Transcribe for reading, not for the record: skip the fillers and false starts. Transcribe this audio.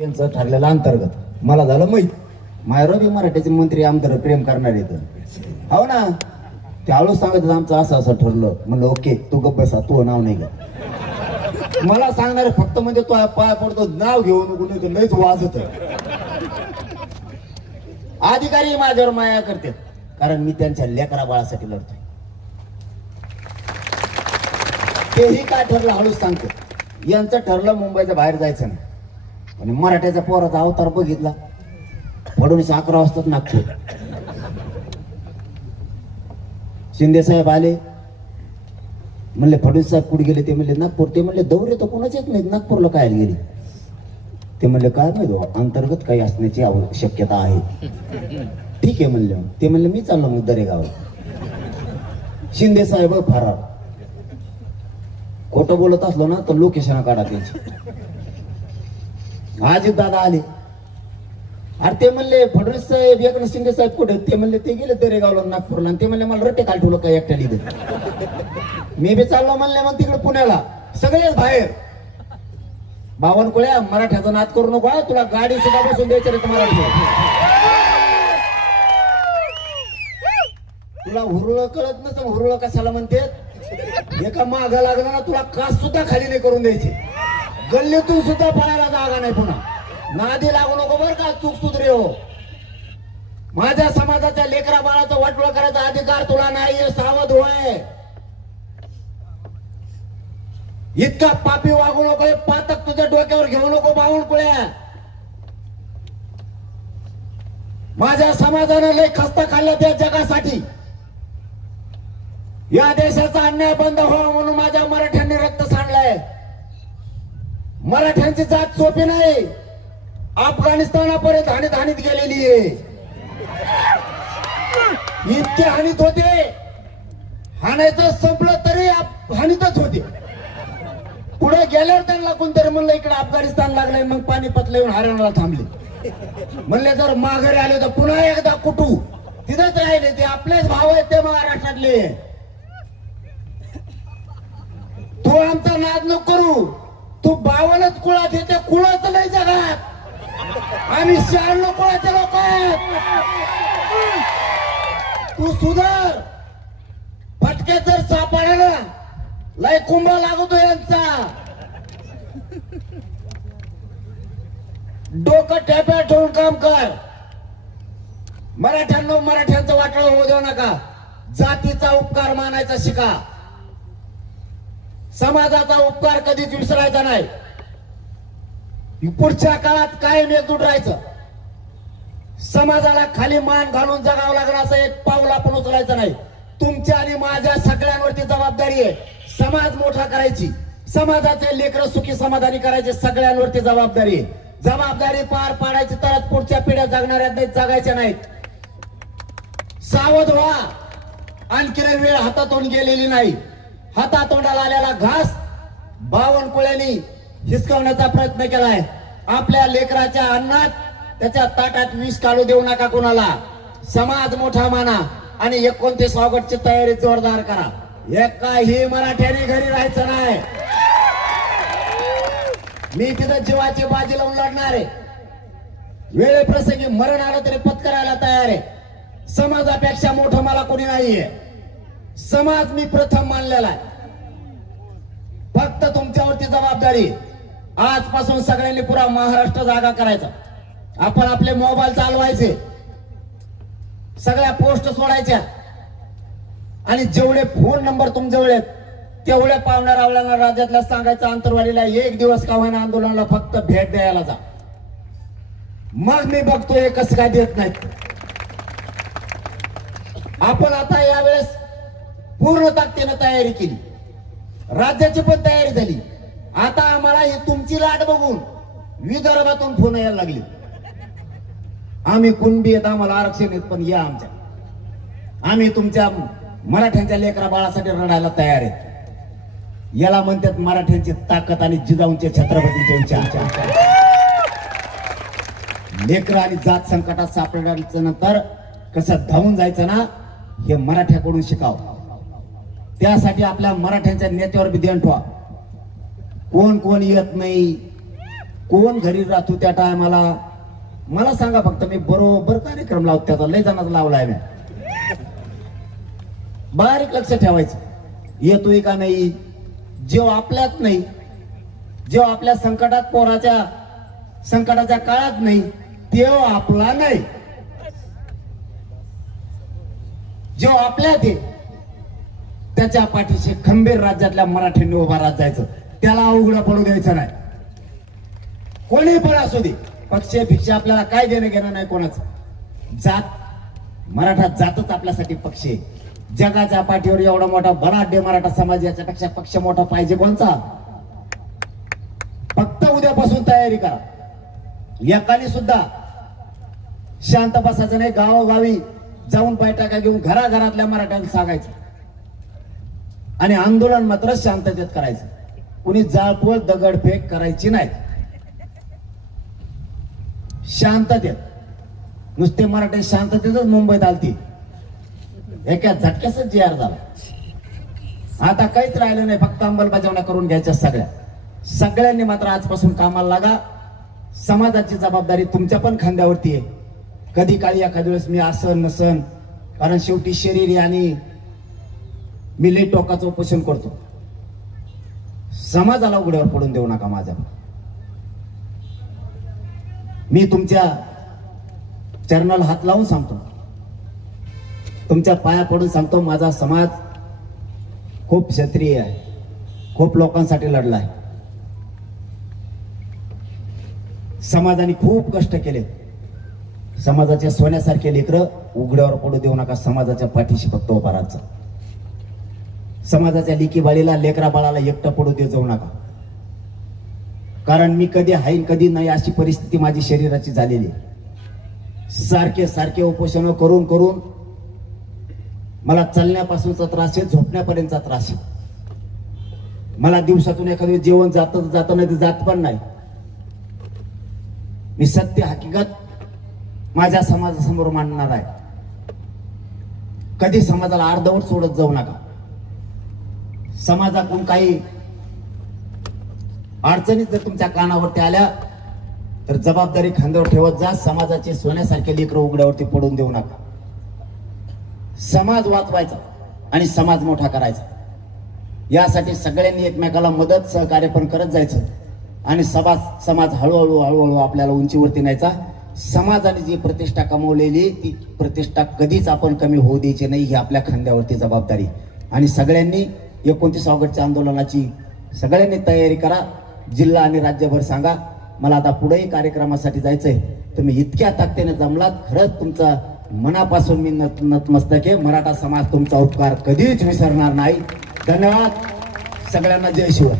यांचं ठरलेलं अंतर्गत मला झालं माहित मायरोबी मराठीचे मंत्री आमदार प्रेम करणार येतं हो ना ते हळूच सांगत आमचं असं असं ठरलं म्हणलं ओके तू गप्प बसा तू नाव नाही घ्या मला सांगणार फक्त म्हणजे तो पाय पडतो नाव घेऊ नको नाही तर लयच वाजत अधिकारी माझ्यावर माया करते कारण मी त्यांच्या लेकरा बाळासाठी लढतोय तेही काय ठरलं हळूच सांगते यांचं ठरलं मुंबईच्या बाहेर जायचं नाही आणि मराठ्याच्या पोराचा अवतार बघितला फडणवीस 11 वाजताच नागपूर शिंदे साहेब आले म्हणले फडणवीस साहेब कुठे गेले ते म्हणले नागपूर ते म्हणले दौरे तर कोणाच येत नाहीत नागपूरला काय गेले ते म्हणले काय माहिती अंतर्गत काही असण्याची शक्यता आहे ठीक आहे म्हणले ते म्हणले मी चाललो मग दरेगाव शिंदे साहेब फरार खोटं बोलत असलो ना तर लोकेशन काढा त्यांची अजित दादा आले अरे ते म्हणले फडणवीस साहेब एकनाथ शिंदे साहेब कुठे ते म्हणले ते गेले दरेगावला नागपूरला आणि ते म्हणले मला रट्टे काल ठेवलं काय एकट्या लिहिलं मी बी चाललो म्हणले मग तिकडे पुण्याला सगळेच बाहेर बावनकुळ्या मराठ्याचा नाद करू नको तुला गाडी सुद्धा बसून द्यायचं रे मराठी तुला हुरळ कळत नसतं हुरळ कशाला म्हणते एका माग लागला ना तुला कास सुद्धा खाली नाही करून द्यायची गल्लीतून सुद्धा पळायला जागा नाही पुन्हा नादी लागू नको बर का चूक सुधरे हो माझ्या समाजाच्या लेकरा बाळाचा वाटोळा करायचा अधिकार तुला नाहीये सावध होय इतका पापी वागू नको पातक तुझ्या डोक्यावर घेऊ नको बावनकुळ्या माझ्या समाजानं लय खस्ता खाल्ला त्या जगासाठी या देशाचा अन्याय बंद व्हावा म्हणून माझ्या मराठ्यांनी रक्त सांडलंय मराठ्यांची जात सोपी नाही अफगाणिस्तानापर्यंत हाणीत गेलेली आहे इतके हानीत होते हाणायचं संपलं तरी हानीतच होते पुढे गेल्यावर त्यांना कोणतरी म्हणलं इकडे अफगाणिस्तान लागलंय मग पानिपतला येऊन हरियाणाला थांबले म्हणले जर माघारी आले तर पुन्हा एकदा कुटू तिथंच राहिले ते आपलेच भाव आहेत ते महाराष्ट्रातले तू आमचा नाद नको करू तू 52 कुळात येते कुळाच नाही जगात आम्ही 96 कुळाचे लोक तू सुधार फटके जर सापडायला लय कुंभा लागतो यांचा डोकं टॅप्या ठेवून काम कर मराठ्यांचं वाटलं होऊ देऊ नका जातीचा उपकार मानायचा शिका समाजाचा उपकार कधीच विसरायचा नाही पुढच्या काळात कायम एकजूट राहायचं समाजाला खाली मान घालून जगावं लागणार असं एक पाऊल आपण उचलायचं नाही तुमच्या आणि माझ्या सगळ्यांवरती जबाबदारी आहे समाज मोठा करायची समाजाचे लेकरं सुखी समाधानी करायचे सगळ्यांवरती जबाबदारी आहे जबाबदारी पार पाडायची तरच पुढच्या पिढ्या जगणाऱ्या नाहीत जगायच्या नाहीत सावध व्हा आणखी वेळ हातातून गेलेली नाही हातातोंडाला आलेला घास बावनकुळ्यांनी हिसकावण्याचा प्रयत्न केलाय आपल्या लेकराच्या अन्नात त्याच्या ताटात विष काढू देऊ नका कोणाला समाज मोठा माना आणि 29 ऑगस्टची तयारी जोरदार करा एकाही मराठ्याने घरी राहायचं नाही मी तिथं जीवाची बाजी लावून लढणार आहे वेळेप्रसंगी मरण आलं तरी पत्करायला तयार आहे समाजापेक्षा मोठं मला कोणी नाहीये समाज मी प्रथम मानलेला आहे फक्त तुमच्यावरती जबाबदारी आजपासून सगळ्यांनी पुरा महाराष्ट्र जागा करायचा आपण आपले मोबाईल चालवायचे सगळ्या पोस्ट सोडायच्या आणि जेवढे फोन नंबर तुमच्याजवळ आहेत तेवढ्या पाहुण्या रावळ्यांना राज्यातल्या सांगायचं आंतरवालीला एक दिवस का होईना आंदोलनाला फक्त भेट द्यायला जा मग मी बघतोय कसं काय देत नाहीत आपण आता यावेळेस पूर्ण ताकदीनं तयारी केली राज्याची पण तयारी झाली आता आम्हाला ही तुमची लाट बघून विदर्भातून फोन यायला लागले आम्ही कुणबी येत आम्हाला आरक्षण येत पण या आमच्या आम्ही तुमच्या मराठ्यांच्या लेकरा बाळासाठी रडायला तयार आहेत याला म्हणतात मराठ्यांची ताकद आणि जिजाऊंच्या छत्रपतींच्या विचार लेकर आणि जात संकटात सापडल्याच्या नंतर कसं धावून जायचं ना हे मराठ्याकडून शिकाव त्यासाठी आपल्या मराठ्यांच्या नेत्यावर बी ध्यान ठेवा कोण कोण येत नाही कोण घरी राहतो त्या टायमाला मला सांगा फक्त, मी बरोबर कार्यक्रम लावतो त्याचा, लय जणांचा लावलाय मी. बारीक लक्ष ठेवायचं, येतोय का नाही. जेव्हा आपल्यात नाही, जेव्हा आपल्या संकटात पोराच्या संकटाच्या काळात नाही, तेव्हा आपला नाही. जेव्हा आपल्यात आहे त्याच्या पाठीशी खंबीर राज्यातल्या मराठ्यांनी उभा राहत जायचं, त्याला अवघड पडू द्यायचं नाही. कोणी पण असू दे, पक्ष भिक्षा आपल्याला काय देणं घेणं नाही कोणाचं. जात मराठा जातच आपल्यासाठी पक्ष आहे. जगाच्या पाठीवर एवढा मोठा बलाढ्य मराठा समाज, याच्यापेक्षा पक्ष मोठा पाहिजे कोणचा. फक्त उद्यापासून तयारी करा. एकाने सुद्धा शांत बसायचं नाही. गावोगावी जाऊन बैठका घेऊन घराघरातल्या मराठ्यांना सांगायचं आणि आंदोलन मात्र शांततेत करायचं. कुणी जाळपोळ दगडफेक करायची नाही. शांततेत, नुसते मराठी शांततेतच मुंबईत आलती, एका झटक्याच जी आर झाला. आता काहीच राहिलं नाही, फक्त अंमलबजावण्या करून घ्यायच्या सगळ्या. सगळ्यांनी मात्र आजपासून कामाला लागा. समाजाची जबाबदारी तुमच्या पण खांद्यावरती आहे. कधी काळी एखाद्या वेळेस मी आसन नसन, कारण शेवटी शरीर आणि मी लई टोकाचं उपोषण करतो. समाजाला उघड्यावर पडून देऊ नका माझ्या. मी तुमच्या चरणाला हात लावून सांगतो, तुमच्या पाया पडून सांगतो, माझा समाज खूप क्षत्रिय आहे, खूप लोकांसाठी लढला आहे. समाजाने खूप कष्ट केले. समाजाच्या सोन्यासारखे लेकरं उघड्यावर पडू देऊ नका. समाजाच्या पाठीशी फक्त उभा राहायचं. समाजाच्या लिकी बाळीला, लेकरा बाळाला एकटं पडू देऊ जाऊ नका. कारण मी कधी हाईन कधी नाही अशी परिस्थिती माझी शरीराची झालेली. सारखे सारखे उपोषण करून करून मला चालण्यापासूनचा त्रास आहे, झोपण्यापर्यंतचा त्रास आहे. मला दिवसातून एखादं जेवण जात नाही, जात पण नाही. मी सत्य हकीकत माझ्या समाजासमोर मांडणार आहे. कधी समाजाला अर्धवट सोडत जाऊ नका. समाजातून काही अडचणी जर तुमच्या कानावरती आल्या तर जबाबदारी खांद्यावर ठेवत जा. समाजाचे सोन्यासारखे लेकरं उघड्यावरती पडून देऊ नका. समाज वाचवायचा आणि समाज मोठा करायचा, यासाठी सगळ्यांनी एकमेकाला मदत सहकार्य पण करत जायचं आणि समाज हळूहळू आपल्याला उंचीवरती न्यायचा. समाजाने जी प्रतिष्ठा कमवलेली ती प्रतिष्ठा कधीच आपण कमी होऊ द्यायची नाही, ही आपल्या खांद्यावरती जबाबदारी. आणि सगळ्यांनी 29 ऑगस्टच्या आंदोलनाची सगळ्यांनी तयारी करा. जिल्हा आणि राज्यभर सांगा, मला आता पुढेही कार्यक्रमासाठी जायचंय. तुम्ही इतक्या ताकदीने जमलात, खरंच तुमचा मनापासून मी नतमस्तक आहे. मराठा समाज तुमचा उपकार कधीच विसरणार नाही. धन्यवाद. सगळ्यांना जय शिवाय.